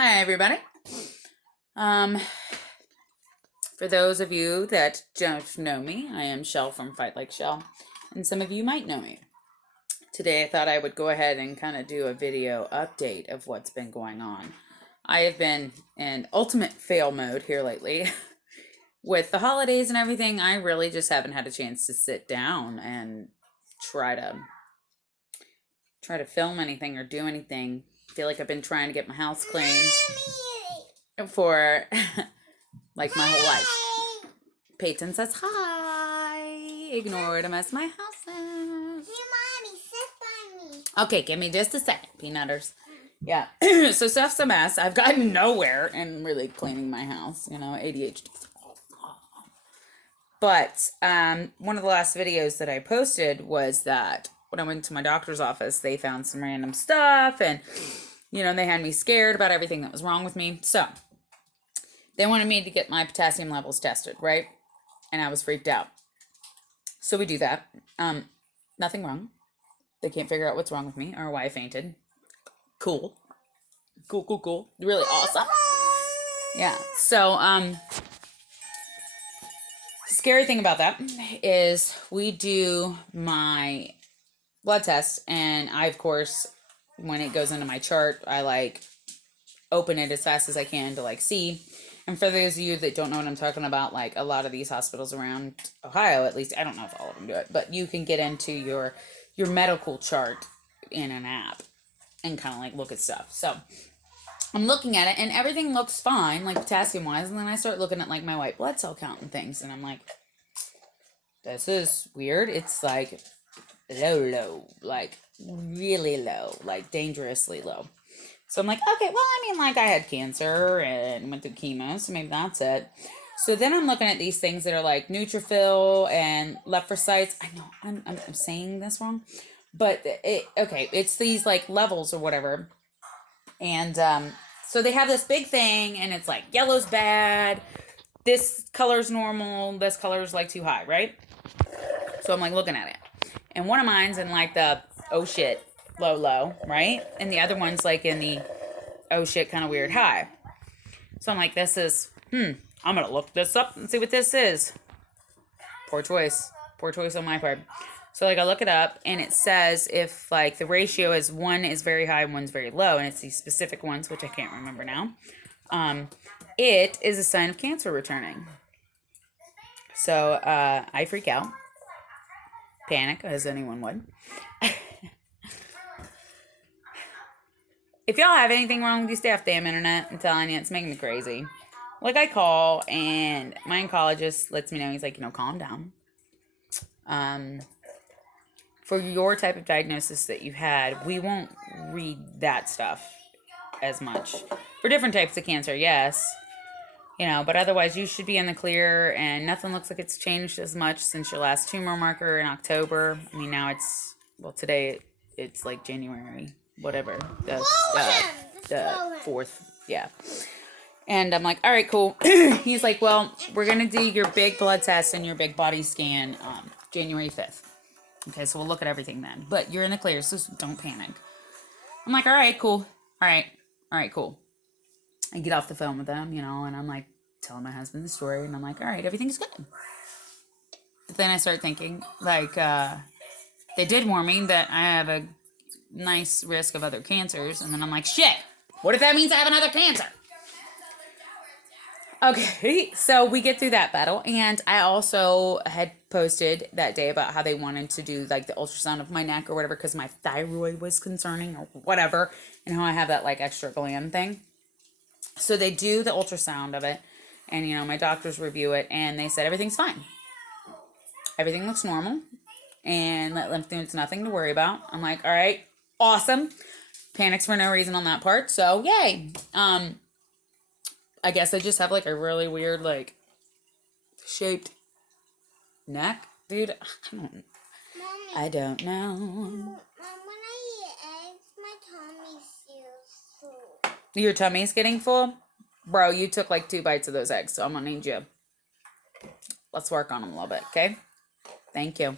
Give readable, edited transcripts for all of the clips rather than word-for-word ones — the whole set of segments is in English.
Hi, everybody. Um, for those of you that don't know me, I am Shell from Fight Like Shell, and some of you might know me. Today, I thought I would go ahead and kind of do a video update of what's been going on. I have been in ultimate fail mode here lately. With the holidays and everything, I really just haven't had a chance to sit down and try to film anything or do anything. I feel like I've been trying to get my house clean for like my whole life. Peyton says hi. Ignore him as my house is. Hey, Mommy, sit by me. Okay, give me just a second, peanutters. Yeah, so stuff's a mess. I've gotten nowhere in really cleaning my house. You know, ADHD. But one of the last videos that I posted was that when I went to my doctor's office, they found some random stuff, and they had me scared about everything that was wrong with me. So they wanted me to get my potassium levels tested, right? And I was freaked out. So we do that. Nothing wrong. They can't figure out what's wrong with me or why I fainted. Cool. Cool. Really awesome. Yeah. So, scary thing about that is we do my blood test, and I, of course, when it goes into my chart, I open it as fast as I can to see. And for those of you that don't know what I'm talking about, a lot of these hospitals around Ohio, at least, I don't know if all of them do it, but you can get into your medical chart in an app and kind of look at stuff. So I'm looking at it and everything looks fine, potassium wise. And then I start looking at my white blood cell count and things. And I'm like, this is weird. It's low, really low, dangerously low. So I'm like, okay, well, I had cancer and went through chemo, so maybe that's it. So then I'm looking at these things that are neutrophil and lymphocytes. I know I'm saying this wrong, but it's these levels or whatever. And so they have this big thing, and it's yellow's bad, this color's normal, this color's too high, right? So I'm looking at it, and one of mine's in the oh shit low, right? And the other one's in the oh shit kind of weird high. So I'm this is I'm gonna look this up and see what this is. Poor choice on my part. So I look it up, and it says if the ratio is one is very high and one's very low, and it's these specific ones, which I can't remember now, it is a sign of cancer returning. So I freak out, panic, as anyone would. If y'all have anything wrong with your staff damn internet, I'm telling you, it's making me crazy. I call, and my oncologist lets me know, he's calm down. For your type of diagnosis that you had, we won't read that stuff as much. For different types of cancer, yes. But otherwise you should be in the clear, and nothing looks like it's changed as much since your last tumor marker in October. Now today it's January, whatever, the 4th, yeah. And I'm all right, cool. He's well, we're gonna do your big blood test and your big body scan January 5th. Okay, so we'll look at everything then. But you're in the clear, so don't panic. I'm all right, cool. All right, cool. I get off the phone with them, and I'm telling my husband the story, and I'm all right, everything's good. But then I start thinking, they did warn me that I have a nice risk of other cancers, and then I'm shit, what if that means I have another cancer? Okay, so we get through that battle, and I also had posted that day about how they wanted to do the ultrasound of my neck or whatever because my thyroid was concerning or whatever, and how I have that extra gland thing. So they do the ultrasound of it, and my doctors review it, and they said everything's fine. Everything looks normal, and lymph nodes, nothing to worry about. I'm all right, awesome. Panics for no reason on that part, so yay. I guess I just have a really weird shaped neck, dude. I don't know. Mom, when I eat eggs, my tummy feels full. Your tummy's getting full? Bro, you took 2 bites of those eggs, so I'm gonna need you. Let's work on them a little bit, okay? Thank you.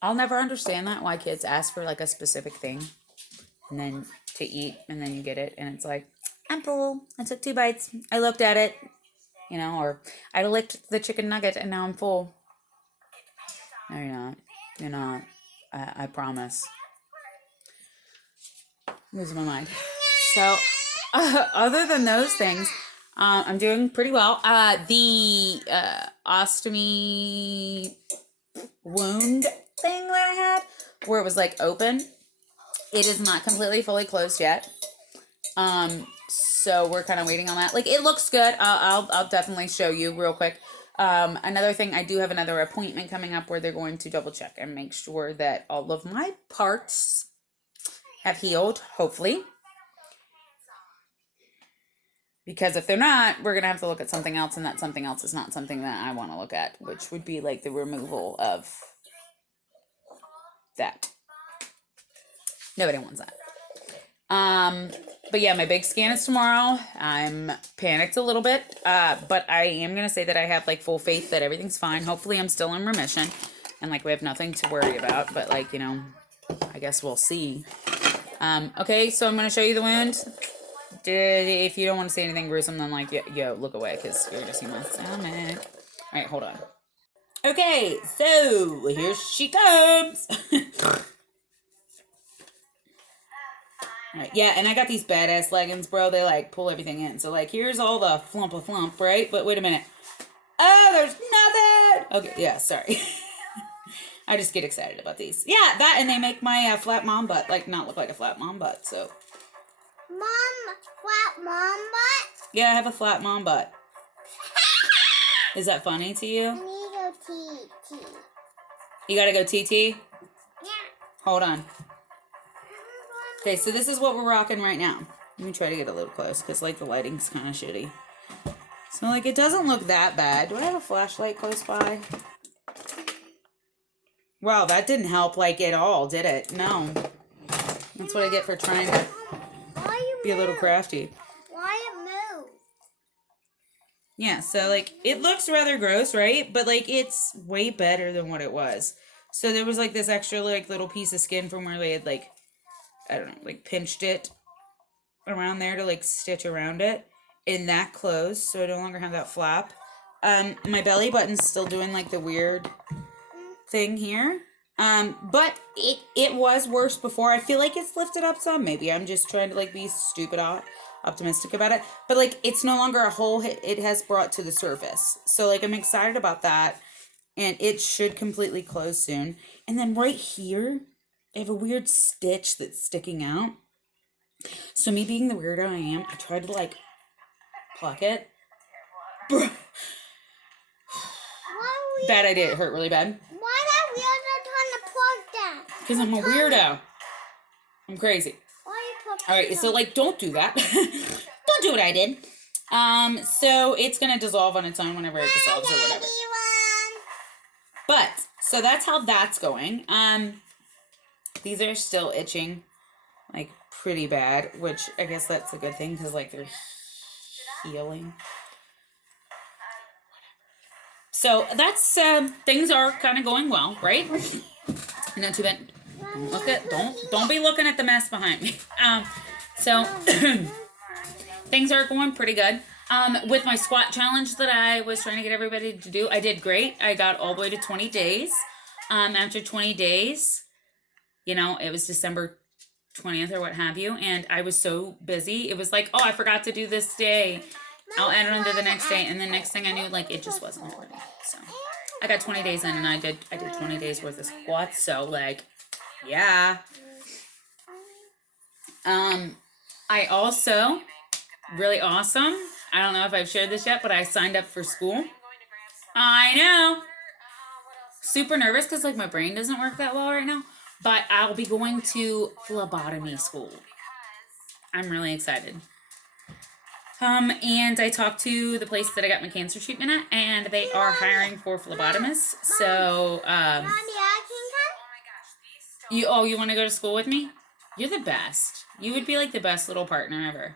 I'll never understand that, why kids ask for a specific thing and then to eat, and then you get it, and it's like, I'm full. I took 2 bites. I looked at it, or I licked the chicken nugget, and now I'm full. No, you're not. You're not. I promise. Losing my mind. So, other than those things, I'm doing pretty well. The ostomy wound thing that I had, where it was like open, it is not completely fully closed yet. So we're kind of waiting on that. Like, it looks good. I'll definitely show you real quick. Another thing, I do have another appointment coming up where they're going to double check and make sure that all of my parts have healed, hopefully. Because if they're not, we're going to have to look at something else, and that something else is not something that I want to look at, which would be like the removal of that. Nobody wants that. But yeah, my big scan is tomorrow. I'm panicked a little bit, but I am going to say that I have like full faith that everything's fine. Hopefully I'm still in remission and like we have nothing to worry about, but like, I guess we'll see. Okay, so I'm going to show you the wound. If you don't want to see anything gruesome, then like, yo, look away, because you're going to see my stomach. All right, hold on. Okay, so here she comes. Alright, yeah, and I got these badass leggings, bro. They, like, pull everything in. So, like, here's all the flump, right? But wait a minute. Oh, there's nothing! Okay, yeah, sorry. I just get excited about these. Yeah, that, and they make my flat mom butt, like, not look like a flat mom butt, so. Flat mom butt? Yeah, I have a flat mom butt. Is that funny to you? I need to go TT. You gotta go TT? Yeah. Hold on. Okay, so this is what we're rocking right now. Let me try to get a little close, because, like, the lighting's kind of shitty. So, like, it doesn't look that bad. Do I have a flashlight close by? Wow, that didn't help, like, at all, did it? No. That's what I get for trying to be a little crafty. Why it move? Yeah, so, like, it looks rather gross, right? But, like, it's way better than what it was. So there was, like, this extra, like, little piece of skin from where they had, like, I don't know, like, pinched it around there to, like, stitch around it. And that closed, so I no longer have that flap. My belly button's still doing, like, the weird thing here. But it was worse before. I feel like it's lifted up some. Maybe I'm just trying to, like, be stupid optimistic about it. But, like, it's no longer a hole it has brought to the surface. So, like, I'm excited about that. And it should completely close soon. And then right here, I have a weird stitch that's sticking out. So me being the weirdo I am, I tried to, like, pluck it. Bad idea. It hurt really bad. Why that weirdo trying to plug that? Because I'm a weirdo. I'm crazy. Alright, so, like, don't do that. Don't do what I did. So it's going to dissolve on its own whenever it dissolves or whatever. But, so that's how that's going. These are still itching, like, pretty bad, which I guess that's a good thing, because, like, they're healing. So that's, things are kind of going well, right? Not too bad. Don't be looking at the mess behind me. So things are going pretty good. With my squat challenge that I was trying to get everybody to do, I did great. I got all the way to 20 days. After 20 days, it was December 20th or what have you, and I was so busy. It was like, oh, I forgot to do this day. I'll add it on to the next day, and the next thing I knew, like, it just wasn't happening. So I got 20 days in, and I did 20 days worth of squats. So, like, yeah. I also, really awesome, I don't know if I've shared this yet, but I signed up for school. I know. Super nervous because, like, my brain doesn't work that well right now. But I'll be going to phlebotomy school. I'm really excited. And I talked to the place that I got my cancer treatment at, and they are hiring for phlebotomists. So, Mommy, I can you want to go to school with me? You're the best. You would be like the best little partner ever.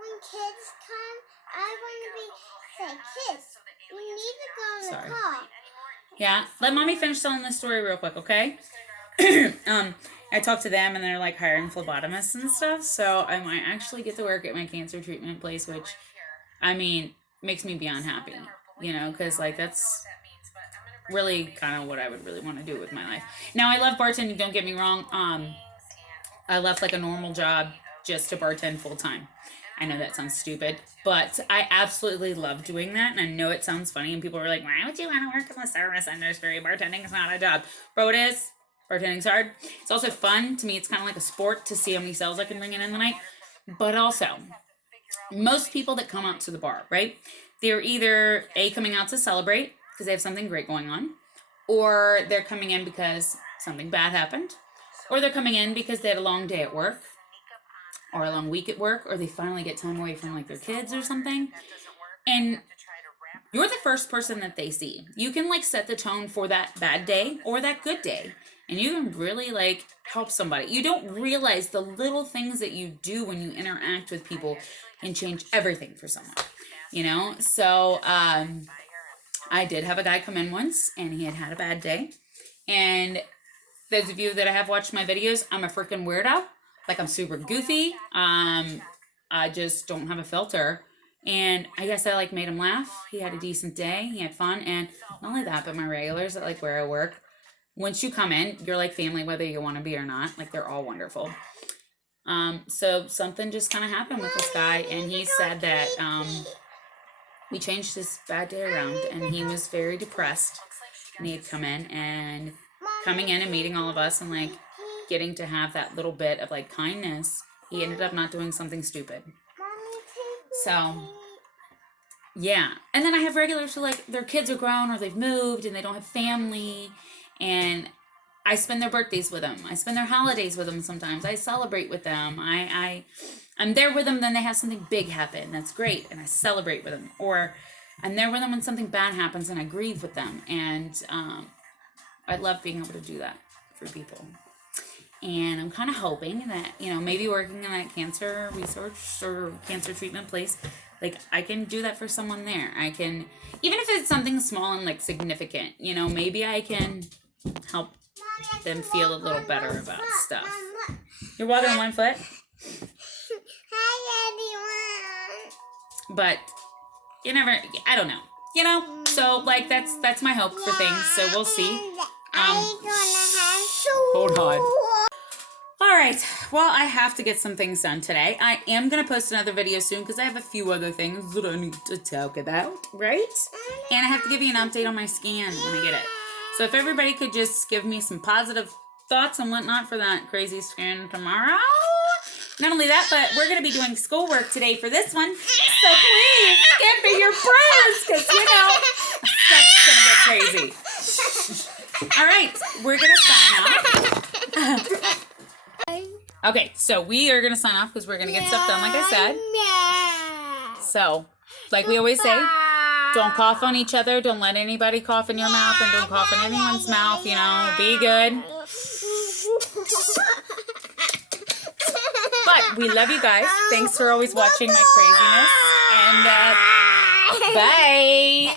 when kids come, I want to be, say, kids, you need to go in the car. Yeah, let mommy finish telling this story real quick, okay? I talk to them and they're like hiring phlebotomists and stuff. So I might actually get to work at my cancer treatment place, which, I mean, makes me beyond happy, you know, because like that's really kind of what I would really want to do with my life. Now I love bartending. Don't get me wrong. I left like a normal job just to bartend full time. I know that sounds stupid, but I absolutely love doing that. And I know it sounds funny, and people are like, "Why would you want to work in the service industry? Bartending is not a job." Bro, it is. Bartending's hard. It's also fun to me. It's kind of like a sport to see how many sales I can bring in the night. But also, most people that come out to the bar, right? They're either coming out to celebrate because they have something great going on, or they're coming in because something bad happened, or they're coming in because they had a long day at work, or a long week at work, or they finally get time away from like their kids or something. And you're the first person that they see. You can like set the tone for that bad day or that good day. And you can really like help somebody. You don't realize the little things that you do when you interact with people can change everything for someone, you know? So I did have a guy come in once and he had a bad day. And those of you that have watched my videos, I'm a freaking weirdo. Like I'm super goofy. I just don't have a filter. And I guess I like made him laugh. He had a decent day. He had fun. And not only that, but my regulars that like where I work, once you come in, you're like family, whether you want to be or not. Like they're all wonderful. So something just kind of happened with this guy, and he said that we changed his bad day around, and he was very depressed. And he had come in and coming in and meeting all of us and like getting to have that little bit of like kindness. He ended up not doing something stupid. So yeah. And then I have regulars who like their kids are grown or they've moved and they don't have family, and I spend their birthdays with them. I spend their holidays with them sometimes. I celebrate with them. I'm there with them, then they have something big happen. That's great. And I celebrate with them. Or I'm there with them when something bad happens and I grieve with them. And I love being able to do that for people. And I'm kind of hoping that, you know, maybe working in that cancer research or cancer treatment place, like I can do that for someone there. I can, even if it's something small and like significant, you know, maybe I can help them feel a little better about stuff. You're walking on one foot? Hi, everyone. But you never, I don't know. You know, so like that's my hope for things. So we'll see. Hold on. All right. Well, I have to get some things done today. I am going to post another video soon because I have a few other things that I need to talk about, right? And I have to give you an update on my scan when I get it. So if everybody could just give me some positive thoughts and whatnot for that crazy scan tomorrow. Not only that, but we're going to be doing schoolwork today for this one. So please give me your prayers because, you know, stuff's going to get crazy. All right. We're going to sign off. Okay, so we are going to sign off because we're going to get stuff done, like I said. So, like we always say, don't cough on each other. Don't let anybody cough in your mouth, and don't cough in anyone's mouth, you know. Be good. But we love you guys. Thanks for always watching my craziness. And bye.